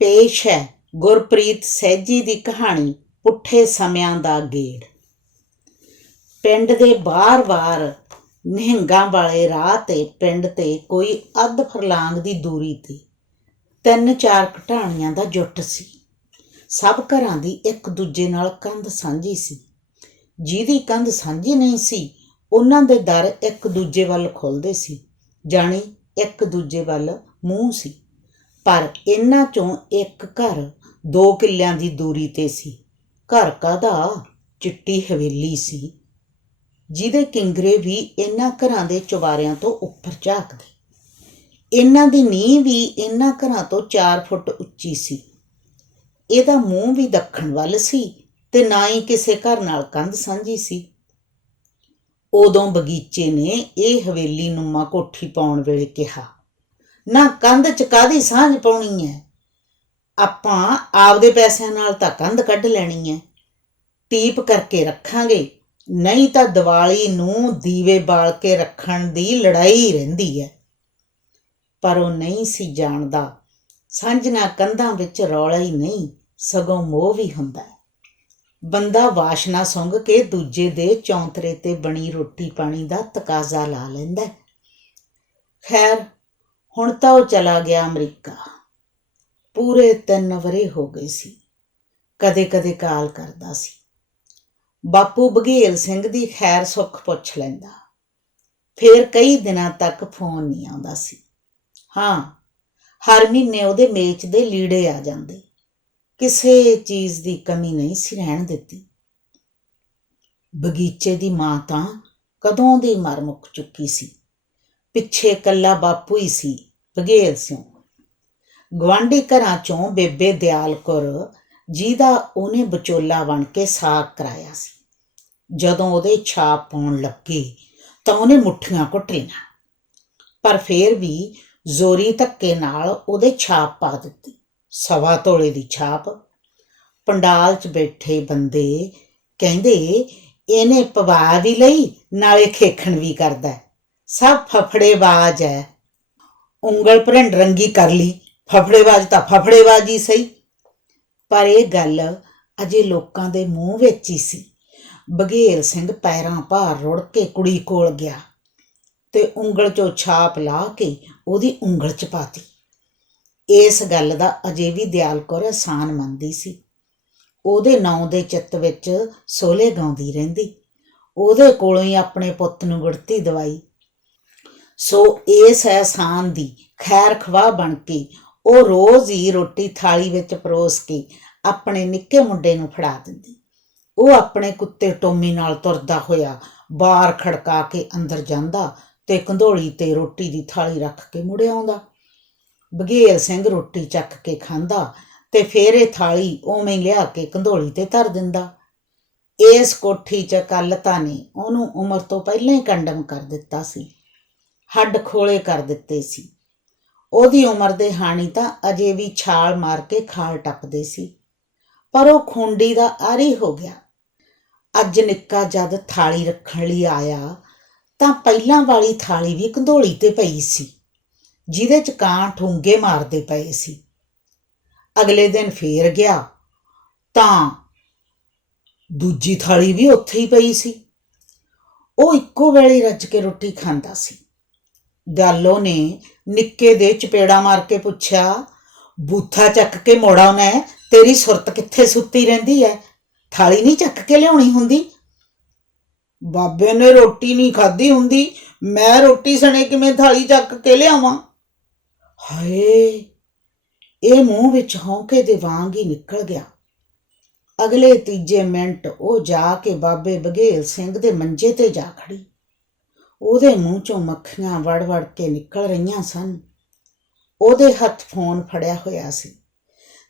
ਪੇਸ਼ ਹੈ ਗੁਰਪ੍ਰੀਤ ਸਹਿਜੀ ਦੀ ਕਹਾਣੀ ਪੁੱਠੇ ਸਮਿਆਂ ਦਾ ਗੇੜ। ਪਿੰਡ ਦੇ ਬਾਰ-ਬਾਰ ਨਿਹੰਗਾਂ ਵਾਲੇ ਰਾਹ ਤੇ ਪਿੰਡ ਤੇ ਕੋਈ ਅੱਧ ਫਰਲਾਂਗ ਦੀ ਦੂਰੀ ਤੇ ਤਿੰਨ ਚਾਰ ਘਟਾਣੀਆਂ ਦਾ ਜੁੱਟ ਸੀ। ਸਭ ਘਰਾਂ ਦੀ ਇੱਕ ਦੂਜੇ ਨਾਲ ਕੰਧ ਸਾਂਝੀ ਸੀ। ਜਿਹਦੀ ਕੰਧ ਸਾਂਝੀ ਨਹੀਂ ਸੀ, ਉਹਨਾਂ ਦੇ ਦਰ ਇੱਕ ਦੂਜੇ ਵੱਲ ਖੁੱਲਦੇ ਸੀ, ਜਾਣੀ ਇੱਕ ਦੂਜੇ ਵੱਲ ਮੂੰਹ ਸੀ। ਪਰ ਇਹਨਾਂ ਚੋਂ ਇੱਕ ਘਰ ਦੋ ਕਿੱਲਿਆਂ ਦੀ ਦੂਰੀ ਤੇ ਸੀ। ਘਰ ਕਾਦਾ ਚਿੱਟੀ ਹਵੇਲੀ ਸੀ। ਜਿਹਦੇ ਕਿੰਗਰੇ ਵੀ ਇਹਨਾਂ ਘਰਾਂ ਦੇ ਚੁਬਾਰਿਆਂ ਤੋਂ ਉੱਪਰ ਝਾਕਦੇ। ਇਹਨਾਂ ਦੀ ਨੀਂਹ ਵੀ ਇਹਨਾਂ ਘਰਾਂ ਤੋਂ 4 ਫੁੱਟ ਉੱਚੀ ਸੀ। ਇਹਦਾ ਮੂੰਹ ਵੀ ਦੱਖਣ ਵੱਲ ਸੀ ਤੇ ਨਾ ਹੀ ਕਿਸੇ ਘਰ ਨਾਲ ਕੰਧ ਸਾਂਝੀ ਸੀ। ਉਦੋਂ ਬਗੀਚੇ ਨੇ ਇਹ ਹਵੇਲੀ ਨੂੰ ਮਾ ਕੋਠੀ ਪਾਉਣ ਵੇਲੇ ਕਿਹਾ ਨਾ ਕੰਧ ਚ ਕਾਦੀ ਸਾਂਝ ਪਾਉਣੀ ਹੈ ਆਪਾਂ ਆਪਦੇ ਪੈਸਿਆਂ ਨਾਲ ਤਾਂ ਕੰਧ ਕੱਢ ਲੈਣੀ ਹੈ ਟੀਪ ਕਰਕੇ ਰੱਖਾਂਗੇ, ਨਹੀਂ ਤਾਂ ਦੀਵਾਲੀ ਨੂੰ ਦੀਵੇ ਬਾਲ ਕੇ ਰੱਖਣ ਦੀ ਲੜਾਈ ਰਹਿੰਦੀ ਹੈ ਪਰ ਉਹ ਨਹੀਂ ਸੀ ਜਾਣਦਾ। ਸਾਂਝੀਆਂ ਕੰਧਾਂ ਵਿੱਚ ਰੌਲਾ ਹੀ ਨਹੀਂ, ਸਗੋਂ ਮੋਹ ਵੀ ਹੁੰਦਾ ਹੈ ਬੰਦਾ ਵਾਸ਼ਨਾ ਸੁੰਘ ਕੇ ਦੂਜੇ ਦੇ ਚੌਂਤਰੇ ਤੇ ਬਣੀ ਰੋਟੀ ਪਾਣੀ ਦਾ ਤਕਾਜ਼ਾ ਲਾ ਲੈਂਦਾ ਖੈਰ ਹੁਣ ਤਾਂ ਉਹ ਚਲਾ ਗਿਆ ਅਮਰੀਕਾ। ਪੂਰੇ 3 ਵਰੇ ਹੋ ਗਏ ਸੀ। ਕਦੇ-ਕਦੇ ਕਾਲ ਕਰਦਾ ਸੀ। ਬਾਪੂ ਬਘੇਲ ਸਿੰਘ ਦੀ ਖੈਰ ਸੁੱਖ ਪੁੱਛ ਲੈਂਦਾ। ਫਿਰ ਕਈ ਦਿਨਾਂ ਤੱਕ ਫੋਨ ਨਹੀਂ ਆਉਂਦਾ ਸੀ। ਹਾਂ, ਹਰ ਮਹੀਨੇ ਉਹਦੇ ਮੇਚ ਦੇ ਲੀੜੇ ਆ ਜਾਂਦੇ। ਕਿਸੇ ਚੀਜ਼ ਦੀ ਕਮੀ ਨਹੀਂ ਸੀ ਰਹਿਣ ਦਿੱਤੀ। ਬਗੀਚੇ ਦੀ ਮਾਂ ਤਾਂ ਕਦੋਂ ਦੀ ਮਰ ਮੁੱਕ ਚੁੱਕੀ ਸੀ। ਪਿੱਛੇ ਕੱਲਾ ਬਾਪੂ ਹੀ ਸੀ। ਬਘੇਲ ਸਿੰਘ। ਗਵਾਂਢੀ ਘਰਾਂ ਚੋਂ ਬੇਬੇ ਦਿਆਲ ਕੌਰ ਜਿਹਦਾ ਉਹਨੇ ਵਿਚੋਲਾ ਬਣ ਕੇ ਸਾਕ ਕਰਾਇਆ ਸੀ। ਜਦੋਂ ਉਹਦੇ ਛਾਪ ਪਾਉਣ ਲੱਗੇ ਤਾਂ ਉਹਨੇ ਮੁੱਠੀਆਂ ਘੁੱਟ ਲਈਆਂ। ਪਰ ਫੇਰ ਵੀ ਜ਼ੋਰੀ ਧੱਕੇ ਨਾਲ ਉਹਦੇ ਛਾਪ ਪਾ ਦਿੱਤੀ। ਸਵਾ ਤੋਲੇ ਦੀ ਛਾਪ। ਪੰਡਾਲ 'ਚ ਬੈਠੇ ਬੰਦੇ ਕਹਿੰਦੇ, ਇਹਨੇ ਪਵਾ ਵੀ ਲਈ, ਨਾਲੇ ਖੇਖਣ ਵੀ ਕਰਦਾ ਸਭ ਫਫੜੇਬਾਜ਼ ਹੈ। ਉਂਗਲ ਭਰੰਡ ਰੰਗੀ ਕਰ ਲਈ। ਫਫੜੇਬਾਜ਼ ਤਾਂ ਫਫੜੇਬਾਜ਼ ਹੀ ਸਹੀ। ਪਰ ਇਹ ਗੱਲ ਅਜੇ ਲੋਕਾਂ ਦੇ ਮੂੰਹ ਵਿੱਚ ਹੀ ਸੀ। ਬਘੇਲ ਸਿੰਘ ਪੈਰਾਂ ਭਾਰ ਰੁੜ ਕੇ ਕੁੜੀ ਕੋਲ ਗਿਆ ਤੇ ਉਂਗਲ 'ਚੋਂ ਛਾਪ ਲਾ ਕੇ ਉਹਦੀ ਉਂਗਲ 'ਚ ਪਾਤੀ। ਇਸ ਗੱਲ ਦਾ ਅਜੇ ਵੀ ਦਿਆਲ ਕੌਰ ਆਸਾਨ ਮੰਨਦੀ ਸੀ। ਉਹਦੇ ਨਾਂ ਦੇ ਚਿੱਤ ਵਿੱਚ ਸੋਲੇ ਗਾਉਂਦੀ ਰਹਿੰਦੀ। ਉਹਦੇ ਕੋਲੋਂ ਹੀ ਆਪਣੇ ਪੁੱਤ ਨੂੰ ਗੁੜਤੀ ਦਵਾਈ। ਸੋ ਇਸ ਅਹਿਸਾਨ ਦੀ ਖੈਰ ਖਵਾ ਬਣ ਕੇ ਉਹ ਰੋਜ਼ ਹੀ ਰੋਟੀ ਥਾਲੀ ਵਿੱਚ ਪਰੋਸ ਕੇ ਆਪਣੇ ਨਿੱਕੇ ਮੁੰਡੇ ਨੂੰ ਫੜਾ ਦਿੰਦੀ। ਉਹ ਆਪਣੇ ਕੁੱਤੇ ਟੋਮੀ ਨਾਲ ਤੁਰਦਾ ਹੋਇਆ ਬਾਹਰ ਖੜਕਾ ਕੇ ਅੰਦਰ ਜਾਂਦਾ ਤੇ ਕੰਧੋਲੀ ਤੇ ਰੋਟੀ ਦੀ ਥਾਲੀ ਰੱਖ ਕੇ ਮੁੜ ਆਉਂਦਾ। ਬਘੇਲ ਸਿੰਘ ਰੋਟੀ ਚੱਕ ਕੇ ਖਾਂਦਾ ਤੇ ਫੇਰ ਇਹ ਥਾਲੀ ਉਵੇਂ ਲਿਆ ਕੇ ਕੰਧੋਲੀ ਤੇ ਧਰ ਦਿੰਦਾ। ਇਸ ਕੋਠੀ 'ਚ ਕੱਲਤਾ ਨੇ ਉਹਨੂੰ ਉਮਰ ਤੋਂ ਪਹਿਲਾਂ ਹੀ ਕੰਡਮ ਕਰ ਦਿੱਤਾ ਸੀ। ਹੱਡ ਖੋਲੇ ਕਰ ਦਿੱਤੇ ਸੀ। ਉਹਦੀ ਉਮਰ ਦੇ ਹਾਣੀ ਤਾਂ ਅਜੇ ਵੀ ਛਾਲ ਮਾਰ ਕੇ ਖਾਲ ਟੱਪਦੇ ਸੀ, ਪਰ ਉਹ ਖੁੰਡੀ ਦਾ ਆਰੀ ਹੋ ਗਿਆ। ਅੱਜ ਨਿੱਕਾ ਜਦ ਥਾਲੀ ਰੱਖਣ ਲਈ ਆਇਆ, ਤਾਂ ਪਹਿਲਾਂ ਵਾਲੀ ਥਾਲੀ ਵੀ ਕੰਧੋਲੀ ਤੇ ਪਈ ਸੀ, ਜਿਹਦੇ ਚ ਕਾਂ ਠੁੰਗੇ ਮਾਰਦੇ ਪਏ ਸੀ। ਅਗਲੇ ਦਿਨ ਫੇਰ ਗਿਆ, ਤਾਂ ਦੂਜੀ ਥਾਲੀ ਵੀ ਉੱਥੇ ਹੀ ਪਈ ਸੀ। ਉਹ ਇੱਕੋ ਵੇਲੇ ਰੱਜ ਕੇ ਰੋਟੀ ਖਾਂਦਾ ਸੀ। ਦਿਆਲੋ ਨੇ ਨਿੱਕੇ ਦੇ ਚਪੇੜਾ ਮਾਰ ਕੇ ਪੁੱਛਿਆ, ਬੂਥਾ ਚੱਕ ਕੇ ਮੋੜਾ ਉਹਨੇ ਤੇਰੀ ਸੁਰਤ ਕਿੱਥੇ ਸੁੱਤੀ ਰਹਿੰਦੀ ਐ? ਥਾਲੀ ਨਹੀਂ ਚੱਕ ਕੇ ਲਿਆਉਣੀ ਹੁੰਦੀ? ਬਾਬੇ ਨੇ ਰੋਟੀ ਨਹੀਂ ਖਾਧੀ ਹੁੰਦੀ। ਮੈਂ ਰੋਟੀ ਸਣੇ ਕਿਵੇਂ ਥਾਲੀ ਚੱਕ ਕੇ ਲਿਆਵਾਂ? ਹਾਏ! ਇਹ ਮੂੰਹ ਵਿੱਚ ਹੌਂਕੇ ਦੇ ਵਾਂਗ ਹੀ ਨਿਕਲ ਗਿਆ। ਅਗਲੇ ਤੀਜੇ ਮਿੰਟ ਉਹ ਜਾ ਕੇ ਬਾਬੇ ਬਘੇਲ ਸਿੰਘ ਦੇ ਮੰਜੇ ਤੇ ਜਾ ਖੜੀ। ਉਹਦੇ ਮੂੰਹ ਚੋਂ ਮੱਖੀਆਂ ਵੜ-ਵੜ ਕੇ ਨਿਕਲ ਰਹੀਆਂ ਸਨ। ਉਹਦੇ ਹੱਥ ਫੋਨ ਫੜਿਆ ਹੋਇਆ ਸੀ।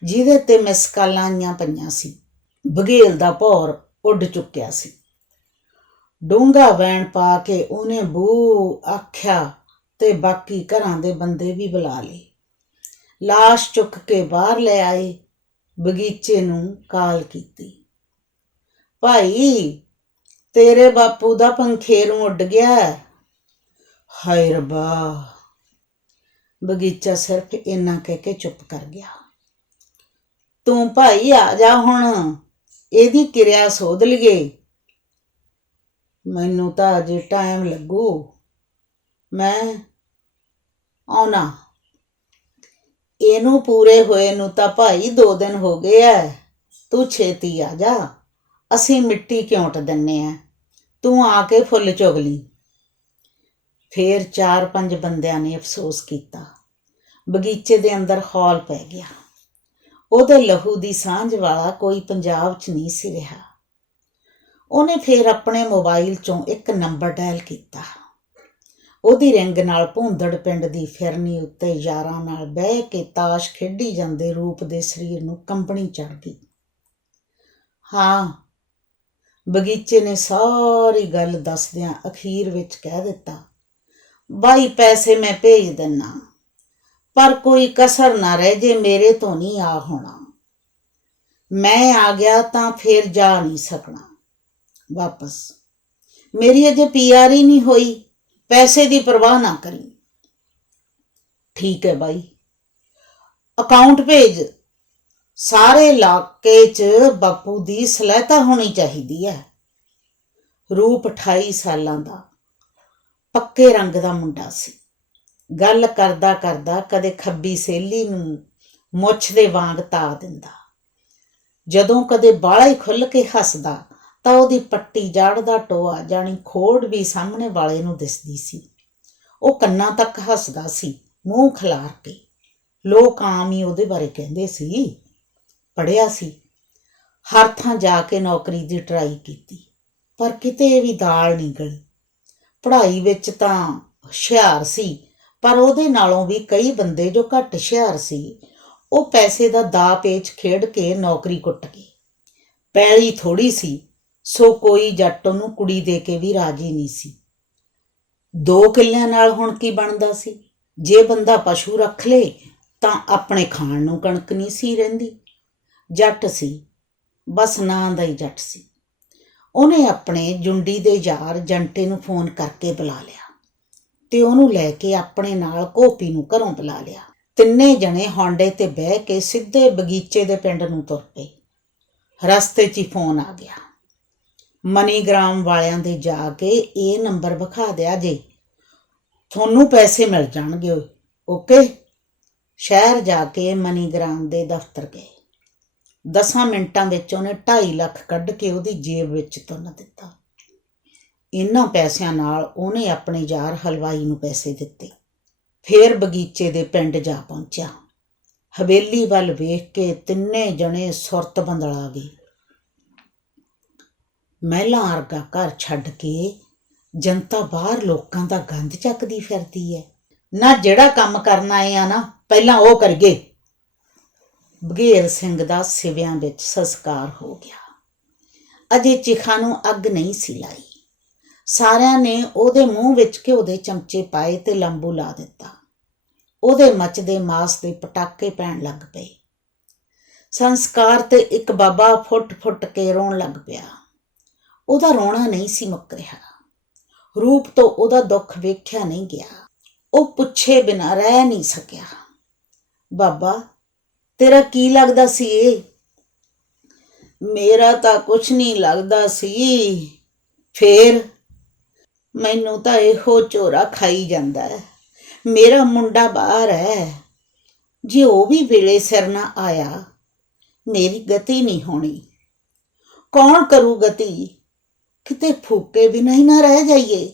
ਜਿਹਦੇ ਤੇ ਮਿਸਕਾਲਾਂ ਆਈਆਂ ਪਈਆਂ ਸੀ। ਬਘੇਲ ਦਾ ਭੌਰ ਉੱਡ ਚੁੱਕਿਆ ਸੀ। ਡੂੰਗਾ ਵੈਣ ਪਾ ਕੇ ਉਹਨੇ ਬੂ ਆਖਿਆ ਤੇ ਬਾਕੀ ਘਰਾਂ ਦੇ ਬੰਦੇ ਵੀ ਬੁਲਾ ਲਏ। ਲਾਸ਼ ਚੁੱਕ ਕੇ ਬਾਹਰ ਲੈ ਆਏ। ਬਗੀਚੇ ਨੂੰ ਕਾਲ ਕੀਤੀ। ਭਾਈ ਤੇਰੇ ਬਾਪੂ ਦਾ ਪੰਖੇਰੂ ਉੱਡ ਗਿਆ। ਹੈ। ਹਾਏ ਰੱਬਾ। ਬਗੀਚਾ ਸਿਰਫ ਇੰਨਾ ਕਹਿ ਕੇ ਚੁੱਪ ਕਰ ਗਿਆ। ਤੂੰ ਭਾਈ ਆ ਜਾ ਹੁਣ, ਇਹਦੀ ਕਿਰਿਆ ਸੋਧ ਲਈਏ। ਮੈਨੂੰ ਤਾਂ ਅਜੇ ਟਾਈਮ ਲੱਗੂ। ਮੈਂ ਆਉਣਾ। ਇਹਨੂੰ ਪੂਰੇ ਹੋਏ ਨੂੰ ਤਾਂ ਭਾਈ 2 ਦਿਨ ਹੋ ਗਏ ਐ। ਤੂੰ ਛੇਤੀ ਆ ਜਾ। ਅਸੀਂ ਮਿੱਟੀ ਕਿਉਂਟ ਦਿੰਨੇ ਆ? ਤੂੰ ਆ ਕੇ ਫੁੱਲ ਚੁਗ ਲਈ। ਫੇਰ ਚਾਰ ਪੰਜ ਬੰਦਿਆਂ ਨੇ ਅਫਸੋਸ ਕੀਤਾ। ਬਗੀਚੇ ਦੇ ਅੰਦਰ ਹੌਲ ਪੈ ਗਿਆ। ਉਹਦੇ ਲਹੂ ਦੀ ਸਾਂਝ ਵਾਲਾ ਕੋਈ ਪੰਜਾਬ 'ਚ ਨਹੀਂ ਸੀ ਰਿਹਾ। ਉਹਨੇ ਫੇਰ ਆਪਣੇ ਮੋਬਾਈਲ 'ਚੋਂ ਇੱਕ ਨੰਬਰ ਡਾਇਲ ਕੀਤਾ। ਉਹਦੀ ਰਿੰਗ ਨਾਲ ਭੁੰਦੜ ਪਿੰਡ ਦੀ ਫਿਰਨੀ ਉੱਤੇ ਯਾਰਾਂ ਨਾਲ ਬਹਿ ਕੇ ਤਾਸ਼ ਖੇਡੀ ਜਾਂਦੇ ਰੂਪ ਦੇ ਸਰੀਰ ਨੂੰ ਕੰਬਣੀ ਚੜ ਗਈ ਹਾਂ ਬਗੀਚੇ ਨੇ ਸਾਰੀ ਗੱਲ ਦੱਸਦਿਆਂ ਅਖੀਰ ਵਿੱਚ ਕਹਿ ਦਿੱਤਾ, ਬਾਈ ਪੈਸੇ ਮੈਂ ਭੇਜ ਦਿੰਨਾ, ਪਰ ਕੋਈ ਕਸਰ ਨਾ ਰਹਿ ਜੇ ਮੇਰੇ ਤੋਂ ਨਹੀਂ ਆ ਹੋਣਾ। ਮੈਂ ਆ ਗਿਆ ਤਾਂ ਫੇਰ ਜਾ ਨਹੀਂ ਸਕਣਾ। ਵਾਪਸ, ਮੇਰੀ ਅਜੇ ਪੀਆਰ ਹੀ ਨਹੀਂ ਹੋਈ, ਪੈਸੇ ਦੀ ਪਰਵਾਹ ਨਾ ਕਰੀ। ਠੀਕ ਹੈ ਬਾਈ ਅਕਾਊਂਟ ਭੇਜ ਸਾਰੇ ਇਲਾਕੇ 'ਚ ਬਾਪੂ ਦੀ ਸਲਾਹਤਾ ਹੋਣੀ ਚਾਹੀਦੀ ਹੈ। ਰੂਪ 28 ਸਾਲਾਂ ਦਾ, ਪੱਕੇ ਰੰਗ ਦਾ ਮੁੰਡਾ ਸੀ। ਗੱਲ ਕਰਦਾ ਕਰਦਾ ਕਦੇ ਖੱਬੀ ਸੇਲੀ ਨੂੰ ਮੁੱਛ ਦੇ ਵਾਂਗ ਤਾ ਦਿੰਦਾ। ਜਦੋਂ ਕਦੇ ਬਾਲਾ ਹੀ ਖੁੱਲ ਕੇ ਹੱਸਦਾ, ਤਾਂ ਉਹਦੀ ਪੱਟੀ ਜਾੜ ਦਾ ਟੋਆ ਜਾਣੀ ਖੋੜ ਵੀ ਸਾਹਮਣੇ ਵਾਲੇ ਨੂੰ ਦਿਸਦੀ ਸੀ। ਉਹ ਕੰਨਾਂ ਤੱਕ ਹੱਸਦਾ ਸੀ, ਮੂੰਹ ਖਿਲਾਰ ਕੇ। ਲੋਕ ਆਮ ਹੀ ਉਹਦੇ ਬਾਰੇ ਕਹਿੰਦੇ ਸੀ ਪੜਿਆ ਸੀ। ਹਰ ਥਾਂ ਜਾ ਕੇ ਨੌਕਰੀ ਦੀ ਟਰਾਈ ਕੀਤੀ, ਪਰ ਕਿਤੇ ਵੀ ਦਾਲ ਨਹੀਂ ਗਲੀ। ਪੜ੍ਹਾਈ ਵਿੱਚ ਤਾਂ ਹੁਸ਼ਿਆਰ ਸੀ, ਪਰ ਉਹਦੇ ਨਾਲੋਂ ਵੀ ਕਈ ਬੰਦੇ ਜੋ ਘੱਟ ਹੁਸ਼ਿਆਰ ਸੀ, ਉਹ ਪੈਸੇ ਦਾ ਦਾ ਪੇਚ ਖੇਡ ਕੇ ਨੌਕਰੀ ਕੁੱਟ ਗਏ। ਪੈਲੀ ਥੋੜੀ ਸੀ, ਸੋ ਕੋਈ ਜੱਟ ਉਹਨੂੰ ਕੁੜੀ ਦੇ ਕੇ ਵੀ ਰਾਜੀ ਨਹੀਂ ਸੀ। ਦੋ ਕਿੱਲਿਆਂ ਨਾਲ ਹੁਣ ਕੀ ਬਣਦਾ ਸੀ? ਜੇ ਬੰਦਾ ਪਸ਼ੂ ਰੱਖ ਲੇ, ਤਾਂ ਆਪਣੇ ਖਾਣ ਨੂੰ ਕਣਕ ਨਹੀਂ ਸੀ ਰਹਿੰਦੀ। ਜੱਟ ਸੀ, ਬਸ ਨਾਂ ਦਾ ਹੀ ਜੱਟ ਸੀ। ਉਹਨੇ ਆਪਣੇ ਜੁੰਡੀ ਦੇ ਯਾਰ ਜੰਟੇ ਨੂੰ ਫੋਨ ਕਰਕੇ ਬੁਲਾ ਲਿਆ ਤੇ ਉਹਨੂੰ ਲੈ ਕੇ ਆਪਣੇ ਨਾਲ ਕੋਪੀ ਨੂੰ ਘਰੋਂ ਬੁਲਾ ਲਿਆ। ਤਿੰਨੇ ਜਣੇ ਹਾਂਡੇ ਤੇ ਬਹਿ ਕੇ ਸਿੱਧੇ ਬਗੀਚੇ ਦੇ ਪਿੰਡ ਨੂੰ ਤੁਰ ਪਏ। ਰਸਤੇ 'ਚ ਹੀ ਫੋਨ ਆ ਗਿਆ। ਮਨੀਗ੍ਰਾਮ ਵਾਲਿਆਂ ਦੇ ਜਾ ਕੇ ਇਹ ਨੰਬਰ ਵਿਖਾ ਦਿਆ ਜੇ। ਤੁਹਾਨੂੰ ਪੈਸੇ ਮਿਲ ਜਾਣਗੇ ਓਕੇ? ਸ਼ਹਿਰ ਜਾ ਕੇ ਮਨੀਗ੍ਰਾਮ ਦੇ ਦਫ਼ਤਰ ਗਏ। 10 ਮਿੰਟਾਂ ਵਿੱਚ ਉਹਨੇ 2.5 ਲੱਖ ਕੱਢ ਕੇ ਉਹਦੀ ਜੇਬ ਵਿੱਚ ਤੁੰਨ ਦਿੱਤਾ। ਇਹਨਾਂ ਪੈਸਿਆਂ ਨਾਲ ਉਹਨੇ ਆਪਣੇ ਯਾਰ ਹਲਵਾਈ ਨੂੰ ਪੈਸੇ ਦਿੱਤੇ। ਫੇਰ ਬਗੀਚੇ ਦੇ ਪਿੰਡ ਜਾ ਪਹੁੰਚਿਆ। ਹਵੇਲੀ ਵੱਲ ਵੇਖ ਕੇ ਤਿੰਨੇ ਜਣੇ ਸੁਰਤ ਬੰਦਲਾ ਗਏ। ਮਹਿਲਾ ਅਰਗਾ ਘਰ ਛੱਡ ਕੇ ਜਨਤਾ ਬਾਹਰ ਲੋਕਾਂ ਦਾ ਗੰਦ ਚੱਕਦੀ ਫਿਰਦੀ ਹੈ। ਨਾ ਜਿਹੜਾ ਕੰਮ ਕਰਨਾ ਆਏ ਆ ਨਾ, ਪਹਿਲਾਂ ਉਹ ਕਰਗੇ ਬਘੇਲ ਸਿੰਘ ਦਾ ਸਿਵਿਆਂ ਵਿੱਚ ਸੰਸਕਾਰ ਹੋ ਗਿਆ। ਅਜੇ ਚਿਖਾ ਨੂੰ ਅੱਗ ਨਹੀਂ ਸੀ ਲਾਈ। ਸਾਰਿਆਂ ਨੇ ਉਹਦੇ ਮੂੰਹ ਵਿੱਚ ਘਿਓ ਦੇ ਚਮਚੇ ਪਾਏ ਤੇ ਲੰਬੂ ਲਾ ਦਿੱਤਾ। ਉਹਦੇ ਮੱਚਦੇ ਮਾਸ ਦੇ ਪਟਾਕੇ ਪੈਣ ਲੱਗ ਪਏ। ਸੰਸਕਾਰ ਤੇ ਇੱਕ ਬਾਬਾ ਫੁੱਟ-ਫੁੱਟ ਕੇ ਰੋਣ ਲੱਗ ਪਿਆ। ਉਹਦਾ ਰੋਣਾ ਨਹੀਂ ਸੀ ਮੁੱਕ ਰਿਹਾ। ਰੂਪ ਤੋਂ ਉਹਦਾ ਦੁੱਖ ਵੇਖਿਆ ਨਹੀਂ ਗਿਆ। ਉਹ ਪੁੱਛੇ ਬਿਨਾਂ ਰਹਿ ਨਹੀਂ ਸਕਿਆ। ਬਾਬਾ ਤੇਰਾ ਕੀ ਲੱਗਦਾ ਸੀ? ਇਹ ਮੇਰਾ ਤਾਂ ਕੁਛ ਨਹੀਂ ਲੱਗਦਾ ਸੀ। ਫੇਰ ਮੈਨੂੰ ਤਾਂ ਇਹੋ ਝੋਰਾ ਖਾਈ ਜਾਂਦਾ ਹੈ। ਮੇਰਾ ਮੁੰਡਾ ਬਾਹਰ ਹੈ। ਜੇ ਉਹ ਵੀ ਵੇਲੇ ਸਿਰ ਨਾ ਆਇਆ, ਮੇਰੀ ਗਤੀ ਨਹੀਂ ਹੋਣੀ। ਕੌਣ ਕਰੂ ਗਤੀ? ਕਿਤੇ ਫੂਕੇ ਵੀ ਨਹੀਂ ਨਾ ਰਹਿ ਜਾਈਏ।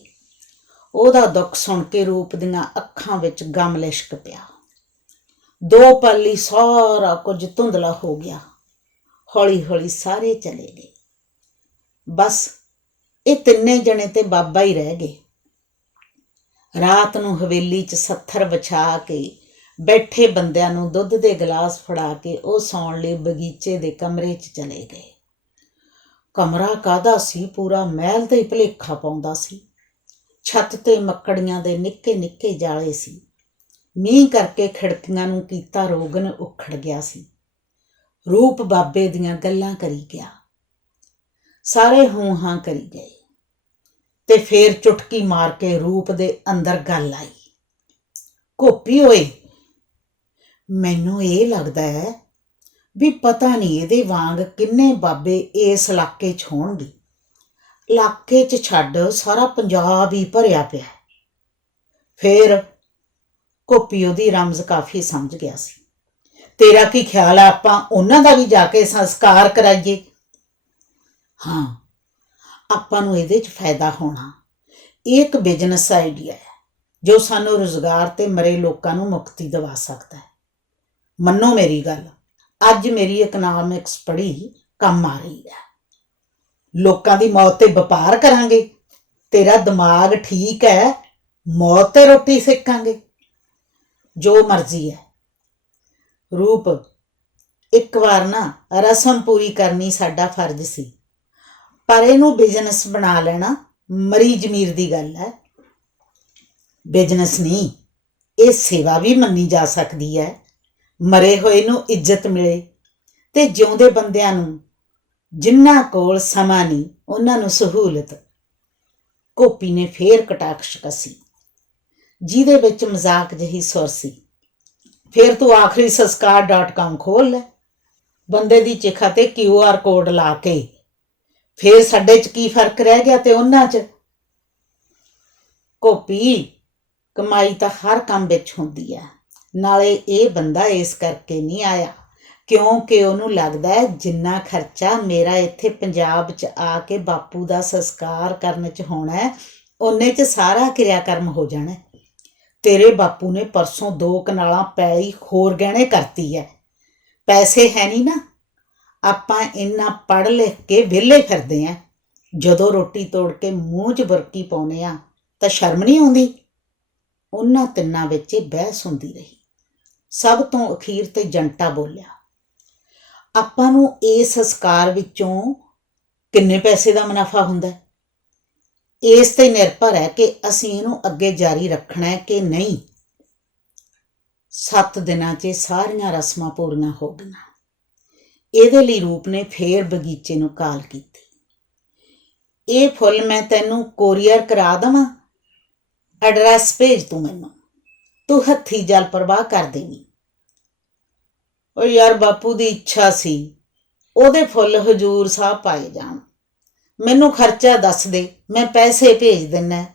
ਉਹਦਾ ਦੁੱਖ ਸੁਣ ਕੇ ਰੂਪ ਦੀਆਂ ਅੱਖਾਂ ਵਿੱਚ ਗਮ ਲਿਸ਼ਕ ਪਿਆ। ਦੋ ਪਲ ਲਈ ਸਾਰਾ ਕੁਝ ਧੁੰਦਲਾ ਹੋ ਗਿਆ। ਹੌਲੀ ਹੌਲੀ ਸਾਰੇ ਚਲੇ ਗਏ। ਬਸ ਇਹ ਤਿੰਨੇ ਜਣੇ ਤੇ ਬਾਬਾ ਹੀ ਰਹਿ ਗਏ। ਰਾਤ ਨੂੰ ਹਵੇਲੀ 'ਚ ਸੱਥਰ ਵਿਛਾ ਕੇ ਬੈਠੇ ਬੰਦਿਆਂ ਨੂੰ ਦੁੱਧ ਦੇ ਗਲਾਸ ਫੜਾ ਕੇ ਉਹ ਸੌਣ ਲਈ ਬਗੀਚੇ ਦੇ ਕਮਰੇ 'ਚ ਚਲੇ ਗਏ। ਕਮਰਾ ਕਾਦਾ ਸੀ? ਪੂਰਾ ਮਹਿਲ ਤੇ ਹੀ ਭਲੇਖਾ ਪਾਉਂਦਾ ਸੀ। ਛੱਤ ਤੇ ਮੱਕੜੀਆਂ ਦੇ ਨਿੱਕੇ ਨਿੱਕੇ ਜਾਲੇ ਸੀ। ਮੀਂਹ ਕਰਕੇ ਖਿੜਕੀਆਂ ਨੂੰ ਕੀਤਾ ਰੋਗਨ ਉਖੜ ਗਿਆ ਸੀ। ਰੂਪ ਬਾਬੇ ਦੀਆਂ ਗੱਲਾਂ ਕਰੀ ਗਿਆ। ਸਾਰੇ ਹੂੰ ਹਾਂ ਕਰੀ ਗਏ। ਤੇ ਫੇਰ ਚੁਟਕੀ ਮਾਰ ਕੇ ਰੂਪ ਦੇ ਅੰਦਰ ਗੱਲ ਆਈ। ਕੋਪੀ ਓਏ, ਮੈਨੂੰ ਇਹ ਲੱਗਦਾ ਹੈ ਵੀ ਪਤਾ ਨਹੀਂ ਇਹਦੇ ਵਾਂਗ ਕਿੰਨੇ ਬਾਬੇ ਇਸ ਇਲਾਕੇ 'ਚ ਹੋਣਗੇ। ਇਲਾਕੇ 'ਚ ਛੱਡ ਸਾਰਾ ਪੰਜਾਬ ਹੀ ਭਰਿਆ ਪਿਆ ਹੈ। ਫੇਰ ਕੋਪੀ ਉਹਦੀ ਰਮਜ਼ ਕਾਫੀ ਸਮਝ ਗਿਆ ਸੀ। ਤੇਰਾ ਕੀ ਖਿਆਲ ਆ, ਆਪਾਂ ਉਹਨਾਂ ਦਾ ਵੀ ਜਾ ਕੇ ਸੰਸਕਾਰ ਕਰਾਈਏ? ਹਾਂ, ਆਪਾਂ ਨੂੰ ਇਹਦੇ 'ਚ ਫਾਇਦਾ ਹੋਣਾ। ਇਹ ਇੱਕ ਬਿਜ਼ਨਸ ਆਈਡੀਆ ਹੈ, ਜੋ ਸਾਨੂੰ ਰੋਜ਼ਗਾਰ ਤੇ ਮਰੇ ਲੋਕਾਂ ਨੂੰ ਮੁਕਤੀ ਦਿਵਾ ਸਕਦਾ ਹੈ। ਮੰਨੋ ਮੇਰੀ ਗੱਲ, ਅੱਜ ਮੇਰੀ ਇਕਨੋਮਿਕਸ ਪੜ੍ਹੀ ਕੰਮ ਆ ਰਹੀ ਹੈ। ਲੋਕਾਂ ਦੀ ਮੌਤ ਤੇ ਵਪਾਰ ਕਰਾਂਗੇ, ਤੇਰਾ ਦਿਮਾਗ ਠੀਕ ਹੈ, ਮੌਤ ਤੇ ਰੋਟੀ ਸੇਕਾਂਗੇ। ਜੋ ਮਰਜ਼ੀ ਹੈ। ਰੂਪ, ਇੱਕ ਵਾਰ ਨਾ ਰਸਮ ਪੂਰੀ ਕਰਨੀ ਸਾਡਾ ਫਰਜ਼ ਸੀ। ਪਰ ਇਹਨੂੰ ਬਿਜ਼ਨਸ ਬਣਾ ਲੈਣਾ ਮਰੀ ਜ਼ਮੀਰ ਦੀ ਗੱਲ ਹੈ। ਬਿਜ਼ਨਸ ਨਹੀਂ, ਇਹ ਸੇਵਾ ਵੀ ਮੰਨੀ ਜਾ ਸਕਦੀ ਹੈ। ਮਰੇ ਹੋਏ ਨੂੰ ਇੱਜ਼ਤ ਮਿਲੇ ਤੇ ਜਿਉਂਦੇ ਬੰਦਿਆਂ ਨੂੰ ਜਿਨ੍ਹਾਂ ਕੋਲ ਸਮਾਂ ਨਹੀਂ, ਉਹਨਾਂ ਨੂੰ ਸਹੂਲਤ। ਕੋਪੀ ਨੇ ਫੇਰ ਕਟਾਕਸ਼ ਕਸੀ। ਜਿਹਦੇ ਵਿੱਚ ਮਜ਼ਾਕ ਜਹੀ ਸੁਰ ਸੀ। ਫਿਰ ਤੂੰ ਆਖਰੀ ਸੰਸਕਾਰ.com ਖੋਲ ਲੈ। ਬੰਦੇ ਦੀ ਚਿਖਾ ਤੇ QR ਕੋਡ ਲਾ ਕੇ। ਫੇਰ ਸਾਡੇ 'ਚ ਕੀ ਫ਼ਰਕ ਰਹਿ ਗਿਆ ਤੇ ਉਹਨਾਂ 'ਚ? ਕੋਪੀ ਕਮਾਈ ਤਾਂ ਹਰ ਕੰਮ ਵਿੱਚ ਹੁੰਦੀ ਹੈ ਨਾਲੇ ਇਹ ਬੰਦਾ ਇਸ ਕਰਕੇ ਨਹੀਂ ਆਇਆ, ਕਿਉਂਕਿ ਉਹਨੂੰ ਲੱਗਦਾ ਹੈ ਜਿੰਨਾ ਖਰਚਾ ਮੇਰਾ ਇੱਥੇ ਪੰਜਾਬ 'ਚ ਆ ਕੇ ਬਾਪੂ ਦਾ ਸੰਸਕਾਰ ਕਰਨ 'ਚ ਹੋਣਾ ਹੈ, ਉਹਨੇ 'ਚ ਸਾਰਾ ਕਿਰਿਆਕਰਮ ਹੋ ਜਾਣਾ ਤੇਰੇ ਬਾਪੂ ਨੇ ਪਰਸੋਂ ਦੋ ਕਨਾਲਾਂ ਪੈਲੀ ਹੋਰ ਗਹਿਣੇ ਕਰਤੀ ਹੈ ਪੈਸੇ ਹੈ ਨਹੀਂ ਨਾ। ਆਪਾਂ ਇੰਨਾ ਪੜ੍ਹ ਲਿਖ ਕੇ ਵਿਹਲੇ ਫਿਰਦੇ ਆਂ ਜਦੋਂ ਰੋਟੀ ਤੋੜ ਕੇ ਮੂੰਹ 'ਚ ਬੁਰਕੀ ਪਾਉਨੇ ਆ, ਤਾਂ ਸ਼ਰਮ ਨਹੀਂ ਆਉਂਦੀ। ਉਹਨਾਂ ਤਿੰਨਾਂ ਵਿੱਚ ਬਹਿਸ ਹੁੰਦੀ ਰਹੀ। ਸਭ ਤੋਂ ਅਖੀਰ ਤੇ ਜੰਟਾ ਬੋਲਿਆ, ਆਪਾਂ ਨੂੰ ਇਸ ਸੰਸਕਾਰ ਵਿੱਚੋਂ ਕਿੰਨੇ ਪੈਸੇ ਦਾ ਮੁਨਾਫਾ ਹੁੰਦਾ? ਹੈ ਇਸ ਤੇ ਨਿਰਭਰ ਹੈ ਕਿ ਅਸੀਂ ਇਹਨੂੰ ਅੱਗੇ ਜਾਰੀ ਰੱਖਣਾ ਹੈ ਕਿ ਨਹੀਂ। ਸੱਤ ਦਿਨਾਂ 'ਚ ਇਹ ਸਾਰੀਆਂ ਰਸਮਾਂ ਪੂਰੀਆਂ ਹੋ ਗਈਆਂ। ਇਹਦੇ ਲਈ ਰੂਪ ਨੇ ਫੇਰ ਬਗੀਚੇ ਨੂੰ ਕਾਲ ਕੀਤੀ। ਇਹ ਫੁੱਲ ਮੈਂ ਤੈਨੂੰ ਕੋਰੀਅਰ ਕਰਾ ਦਵਾਂ। ਐਡਰੈਸ ਭੇਜ ਤੂੰ ਮੈਨੂੰ। ਤੂੰ ਹੱਥੀ ਜਲ ਪ੍ਰਵਾਹ ਕਰ ਦੇਵੀਂ। ਉਹ ਯਾਰ ਬਾਪੂ ਦੀ ਇੱਛਾ ਸੀ। ਉਹਦੇ ਫੁੱਲ ਹਜੂਰ ਸਾਹਿਬ ਪਾਏ ਜਾਣ। ਮੈਨੂੰ ਖਰਚਾ ਦੱਸ ਦੇ, ਮੈਂ ਪੈਸੇ ਭੇਜ ਦਿੰਨਾ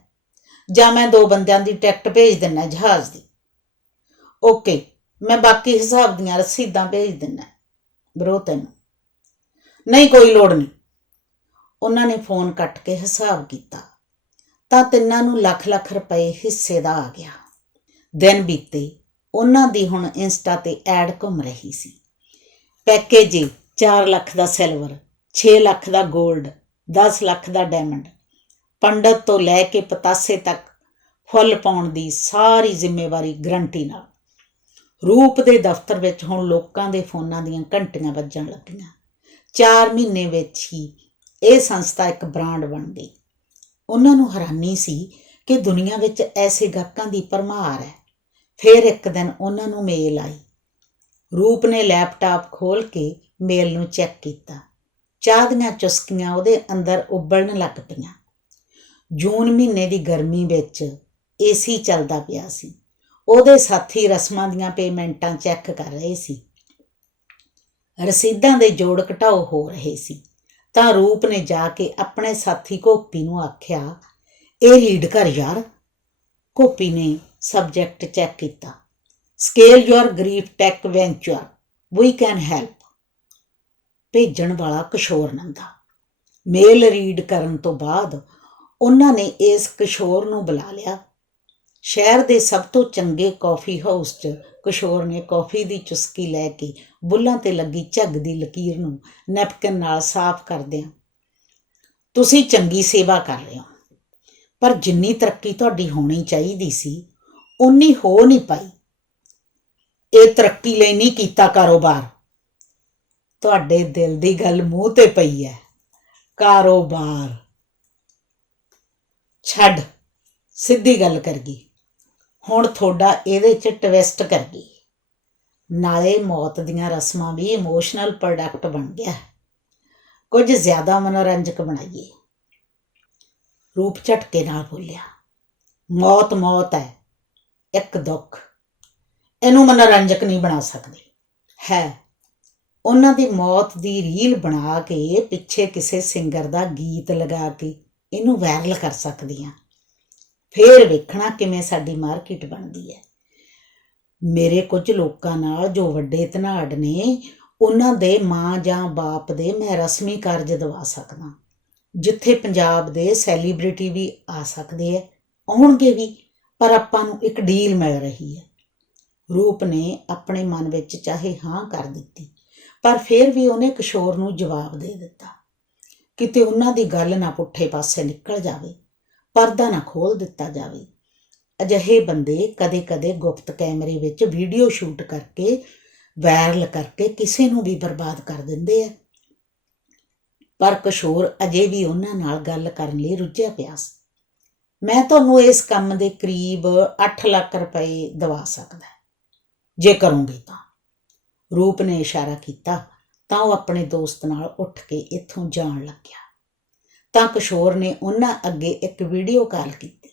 ਜਾਂ ਮੈਂ ਦੋ ਬੰਦਿਆਂ ਦੀ ਟਿਕਟ ਭੇਜ ਦਿੰਨਾ ਜਹਾਜ਼ ਦੀ। ਓਕੇ, ਮੈਂ ਬਾਕੀ ਹਿਸਾਬ ਦੀਆਂ ਰਸੀਦਾਂ ਭੇਜ ਦਿੰਨਾ ਬਰੋ ਤੈਨੂੰ। ਨਹੀਂ, ਕੋਈ ਲੋੜ ਨਹੀਂ। ਉਹਨਾਂ ਨੇ ਫੋਨ ਕੱਟ ਕੇ ਹਿਸਾਬ ਕੀਤਾ। ਤਾਂ ਤਿੰਨਾਂ ਨੂੰ ਲੱਖ ਲੱਖ ਰੁਪਏ ਹਿੱਸੇ ਦਾ ਆ ਗਿਆ। ਦਿਨ ਬੀਤੇ, ਉਹਨਾਂ ਦੀ ਹੁਣ ਇੰਸਟਾ ਤੇ ਐਡ ਘੁੰਮ ਰਹੀ ਸੀ। ਪੈਕੇਜ 4 ਲੱਖ ਦਾ ਸਿਲਵਰ 6 ਲੱਖ ਦਾ 골ਡ 10 ਲੱਖ ਦਾ ਡਾਇਮੰਡ ਪੰਡਤ ਤੋਂ ਲੈ ਕੇ ਪਤਾਸੇ ਤੱਕ ਫੁੱਲ ਪਾਉਣ ਦੀ ਸਾਰੀ ਜ਼ਿੰਮੇਵਾਰੀ ਗਰੰਟੀ ਨਾਲ। ਰੂਪ ਦੇ ਦਫ਼ਤਰ ਵਿੱਚ ਹੁਣ ਲੋਕਾਂ ਦੇ ਫੋਨਾਂ ਦੀਆਂ ਘੰਟੀਆਂ ਵੱਜਣ ਲੱਗੀਆਂ। 4 ਮਹੀਨੇ ਵਿੱਚ ਹੀ ਇਹ ਸੰਸਥਾ ਇੱਕ ਬ੍ਰਾਂਡ ਬਣ ਗਈ। ਉਹਨਾਂ ਨੂੰ ਹੈਰਾਨੀ ਸੀ ਕਿ ਦੁਨੀਆ ਵਿੱਚ ਐਸੇ ਗਾਹਕਾਂ ਦੀ ਭਰਮਾਰ ਹੈ। ਫਿਰ ਇੱਕ ਦਿਨ ਉਹਨਾਂ ਨੂੰ ਮੇਲ ਆਈ। ਰੂਪ ਨੇ ਲੈਪਟਾਪ ਖੋਲ ਕੇ ਮੇਲ ਨੂੰ ਚੈੱਕ ਕੀਤਾ। ਚਾਹ ਦੀਆਂ ਚੁਸਕੀਆਂ ਉਹਦੇ ਅੰਦਰ ਉਬਲਣ ਲੱਗ ਪਈਆਂ। ਜੂਨ ਮਹੀਨੇ ਦੀ ਗਰਮੀ ਵਿੱਚ ਏਸੀ ਚੱਲਦਾ ਪਿਆ ਸੀ। ਉਹਦੇ ਸਾਥੀ ਰਸਮਾਂ ਦੀਆਂ ਪੇਮੈਂਟਾਂ ਚੈੱਕ ਕਰ ਰਹੇ ਸੀ। ਰਸੀਦਾਂ ਦੇ ਜੋੜ ਘਟਾਓ ਹੋ ਰਹੇ ਸੀ। ਤਾਂ ਰੂਪ ਨੇ ਜਾ ਕੇ ਆਪਣੇ ਸਾਥੀ ਕੋਪੀ ਨੂੰ ਆਖਿਆ, ਇਹ ਰੀਡ ਕਰ ਯਾਰ। ਕੋਪੀ ਨੇ ਸਬਜੈਕਟ ਚੈੱਕ ਕੀਤਾ। Scale your grief tech venture we can help ਭੇਜਣ ਵਾਲਾ ਕਿਸ਼ੋਰ ਨੰਦਾ। ਮੇਲ ਰੀਡ ਕਰਨ ਤੋਂ ਬਾਅਦ ਉਹਨਾਂ ਨੇ ਇਸ ਕਿਸ਼ੋਰ ਨੂੰ ਬੁਲਾ ਲਿਆ। ਸ਼ਹਿਰ ਦੇ ਸਭ ਤੋਂ ਚੰਗੇ ਕਾਫੀ ਹਾਊਸ 'ਚ ਕਿਸ਼ੋਰ ਨੇ ਕਾਫੀ ਦੀ ਚੁਸਕੀ ਲੈ ਕੇ ਬੁੱਲਾਂ ਤੇ ਲੱਗੀ ਝੱਗ ਦੀ ਲਕੀਰ ਨੂੰ ਨੈਪਕਿਨ ਨਾਲ ਸਾਫ਼ ਕਰਦਿਆਂ, ਤੁਸੀਂ ਚੰਗੀ ਸੇਵਾ ਕਰ ਰਹੇ ਹੋ, ਪਰ ਜਿੰਨੀ ਤਰੱਕੀ ਤੁਹਾਡੀ ਹੋਣੀ ਚਾਹੀਦੀ ਸੀ ਉਨੀ ਹੋ ਨਹੀਂ ਪਾਈ। ਇਹ ਤਰੱਕੀ ਲਈ ਨਹੀਂ ਕੀਤਾ ਕਾਰੋਬਾਰ। ਤੁਹਾਡੇ ਦਿਲ ਦੀ ਗੱਲ ਮੂੰਹ ਤੇ ਪਈ ਹੈ ਕਾਰੋਬਾਰ। ਛੱਡ, ਸਿੱਧੀ ਗੱਲ ਕਰ ਗਈ। ਹੁਣ ਤੁਹਾਡਾ ਇਹਦੇ 'ਚ ਟਵਿਸਟ ਕਰ ਗਈ। ਨਾਲੇ ਮੌਤ ਦੀਆਂ ਰਸਮਾਂ ਵੀ ਇਮੋਸ਼ਨਲ ਪ੍ਰੋਡਕਟ ਬਣ ਗਿਆ। ਹੈ। ਕੁਝ ਜ਼ਿਆਦਾ ਮਨੋਰੰਜਕ ਬਣਾਈਏ। ਰੂਪ ਝਟਕੇ ਨਾਲ ਬੋਲਿਆ, ਮੌਤ ਮੌਤ ਹੈ ਇੱਕ ਦੁੱਖ। ਇਹਨੂੰ ਮਨੋਰੰਜਕ ਨਹੀਂ ਬਣਾ ਸਕਦੇ। ਹੈ ਉਹਨਾਂ ਦੀ ਮੌਤ ਦੀ ਰੀਲ ਬਣਾ ਕੇ ਪਿੱਛੇ ਕਿਸੇ ਸਿੰਗਰ ਦਾ ਗੀਤ ਲਗਾ ਕੇ ਇਹਨੂੰ ਵਾਇਰਲ ਕਰ ਸਕਦੀ ਹਾਂ ਫੇਰ ਵੇਖਣਾ ਕਿਵੇਂ ਸਾਡੀ ਮਾਰਕੀਟ ਬਣਦੀ ਹੈ। ਮੇਰੇ ਕੁਝ ਲੋਕਾਂ ਨਾਲ ਜੋ ਵੱਡੇ ਧਨਾੜ ਨੇ, ਉਹਨਾਂ ਦੇ ਮਾਂ ਜਾਂ ਬਾਪ ਦੇ ਮੈਂ ਰਸਮੀ ਕਾਰਜ ਦਵਾ ਸਕਦਾ। ਜਿੱਥੇ ਪੰਜਾਬ ਦੇ ਸੈਲੀਬ੍ਰਿਟੀ ਵੀ ਆ ਸਕਦੇ ਐ ਆਉਣਗੇ ਵੀ, ਪਰ ਆਪਾਂ ਨੂੰ ਇੱਕ ਡੀਲ ਮਿਲ ਰਹੀ ਹੈ। ਰੂਪ ਨੇ ਆਪਣੇ ਮਨ ਵਿੱਚ ਚਾਹੇ ਹਾਂ ਕਰ ਦਿੱਤੀ। ਪਰ ਫਿਰ ਵੀ ਉਹਨੇ ਕਿਸ਼ੋਰ ਨੂੰ ਜਵਾਬ ਦੇ ਦਿੱਤਾ। ਕਿਤੇ ਉਹਨਾਂ ਦੀ ਗੱਲ ਨਾ ਪੁੱਠੇ ਪਾਸੇ ਨਿਕਲ ਜਾਵੇ, ਪਰਦਾ ਨਾ ਖੋਲ ਦਿੱਤਾ ਜਾਵੇ। ਅਜਿਹੇ ਬੰਦੇ ਕਦੇ-ਕਦੇ ਗੁਪਤ ਕੈਮਰੇ ਵਿੱਚ ਵੀਡੀਓ ਸ਼ੂਟ ਕਰਕੇ, ਵਾਇਰਲ ਕਰਕੇ ਕਿਸੇ ਨੂੰ ਵੀ ਬਰਬਾਦ ਕਰ ਦਿੰਦੇ ਆ। ਪਰ ਕਿਸ਼ੋਰ ਅਜੇ ਵੀ ਉਹਨਾਂ ਨਾਲ ਗੱਲ ਕਰਨ ਲਈ ਰੁੱਝਿਆ ਪਿਆ ਸੀ। ਮੈਂ ਤੁਹਾਨੂੰ ਇਸ ਕੰਮ ਦੇ ਕਰੀਬ 8 ਲੱਖ ਰੁਪਏ ਦਵਾ ਸਕਦਾ। ਜੇ ਕਰੋਗੇ ਤਾਂ। ਰੂਪ ਨੇ ਇਸ਼ਾਰਾ ਕੀਤਾ, ਤਾਂ ਉਹ ਆਪਣੇ ਦੋਸਤ ਨਾਲ ਉੱਠ ਕੇ ਇੱਥੋਂ ਜਾਣ ਲੱਗਿਆ। ਤਾਂ ਕਿਸ਼ੋਰ ਨੇ ਉਹਨਾਂ ਅੱਗੇ ਇੱਕ ਵੀਡੀਓ ਕਾਲ ਕੀਤੀ।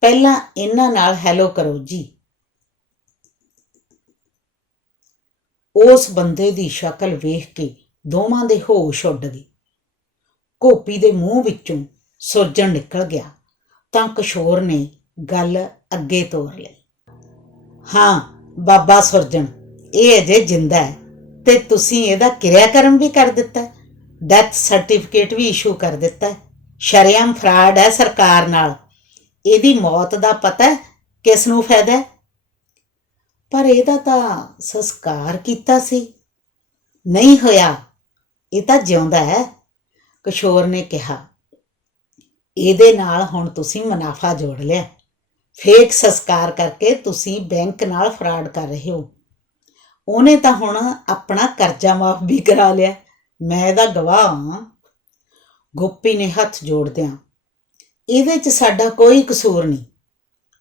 ਪਹਿਲਾਂ ਇਹਨਾਂ ਨਾਲ ਹੈਲੋ ਕਰੋ ਜੀ। ਉਸ ਬੰਦੇ ਦੀ ਸ਼ਕਲ ਵੇਖ ਕੇ ਦੋਵਾਂ ਦੇ ਹੋਸ਼ ਉੱਡ ਗਏ। ਕੋਪੀ ਦੇ ਮੂੰਹ ਵਿੱਚੋਂ ਸੁਰਜਣ ਨਿਕਲ ਗਿਆ। ਤਾਂ ਕਿਸ਼ੋਰ ਨੇ ਗੱਲ ਅੱਗੇ ਤੋਰ ਲਈ। ਹਾਂ, ਬਾਬਾ ਸੁਰਜਣ ਇਹ ਅਜੇ ਜਿੰਦਾ ਹੈ ਤੇ ਤੁਸੀਂ ਇਹਦਾ ਕਿਰਿਆਕਰਮ ਵੀ ਕਰ ਦਿੱਤਾ ਡੈਥ ਸਰਟੀਫਿਕੇਟ ਵੀ ਇਸ਼ੂ ਕਰ ਦਿੱਤਾ ਸ਼ਰਿਆਮ ਫਰਾਡ ਹੈ ਸਰਕਾਰ ਨਾਲ। ਇਹਦੀ ਮੌਤ ਦਾ ਪਤਾ ਕਿਸ ਨੂੰ ਫਾਇਦਾ ਪਰ ਇਹਦਾ ਤਾਂ ਸੰਸਕਾਰ ਕੀਤਾ ਸੀ। ਨਹੀਂ ਹੋਇਆ। ਇਹ ਤਾਂ ਜਿਉਂਦਾ ਹੈ। ਕਿਸ਼ੋਰ ਨੇ ਕਿਹਾ, ਇਹਦੇ ਨਾਲ ਹੁਣ ਤੁਸੀਂ ਮੁਨਾਫਾ ਜੋੜ ਲਿਆ। ਫੇਕ ਸੰਸਕਾਰ ਕਰਕੇ ਤੁਸੀਂ ਬੈਂਕ ਨਾਲ ਫਰਾਡ ਕਰ ਰਹੇ ਹੋ। ਉਹਨੇ ਤਾਂ ਹੁਣ ਆਪਣਾ ਕਰਜ਼ਾ ਮਾਫ ਵੀ ਕਰਾ ਲਿਆ। ਮੈਂ ਇਹਦਾ ਗਵਾਹ ਹਾਂ। ਗੋਪੀ ਨੇ ਹੱਥ ਜੋੜਦਿਆਂ, ਇਹਦੇ 'ਚ ਸਾਡਾ ਕੋਈ ਕਸੂਰ ਨਹੀਂ।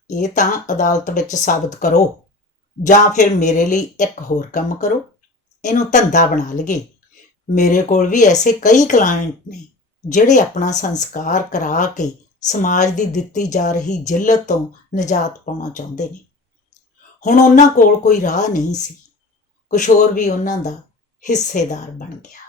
ਇਹ ਤਾਂ ਅਦਾਲਤ ਵਿੱਚ ਸਾਬਤ ਕਰੋ, ਜਾਂ ਫਿਰ ਮੇਰੇ ਲਈ ਇੱਕ ਹੋਰ ਕੰਮ ਕਰੋ। ਇਹਨੂੰ ਧੰਦਾ ਬਣਾ ਲਈਏ। ਮੇਰੇ ਕੋਲ ਵੀ ਐਸੇ ਕਈ ਕਲਾਇੰਟ ਨੇ, ਜਿਹੜੇ ਆਪਣਾ ਸੰਸਕਾਰ ਕਰਾ ਕੇ ਸਮਾਜ ਦੀ ਦਿੱਤੀ ਜਾ ਰਹੀ ਜਿੱਲਤ ਤੋਂ ਨਿਜਾਤ ਪਾਉਣਾ ਚਾਹੁੰਦੇ ਨੇ। ਹੁਣ ਉਹਨਾਂ ਕੋਲ ਕੋਈ ਰਾਹ ਨਹੀਂ ਸੀ। ਕਿਸ਼ੋਰ ਵੀ ਉਹਨਾਂ ਦਾ ਹਿੱਸੇਦਾਰ ਬਣ ਗਿਆ।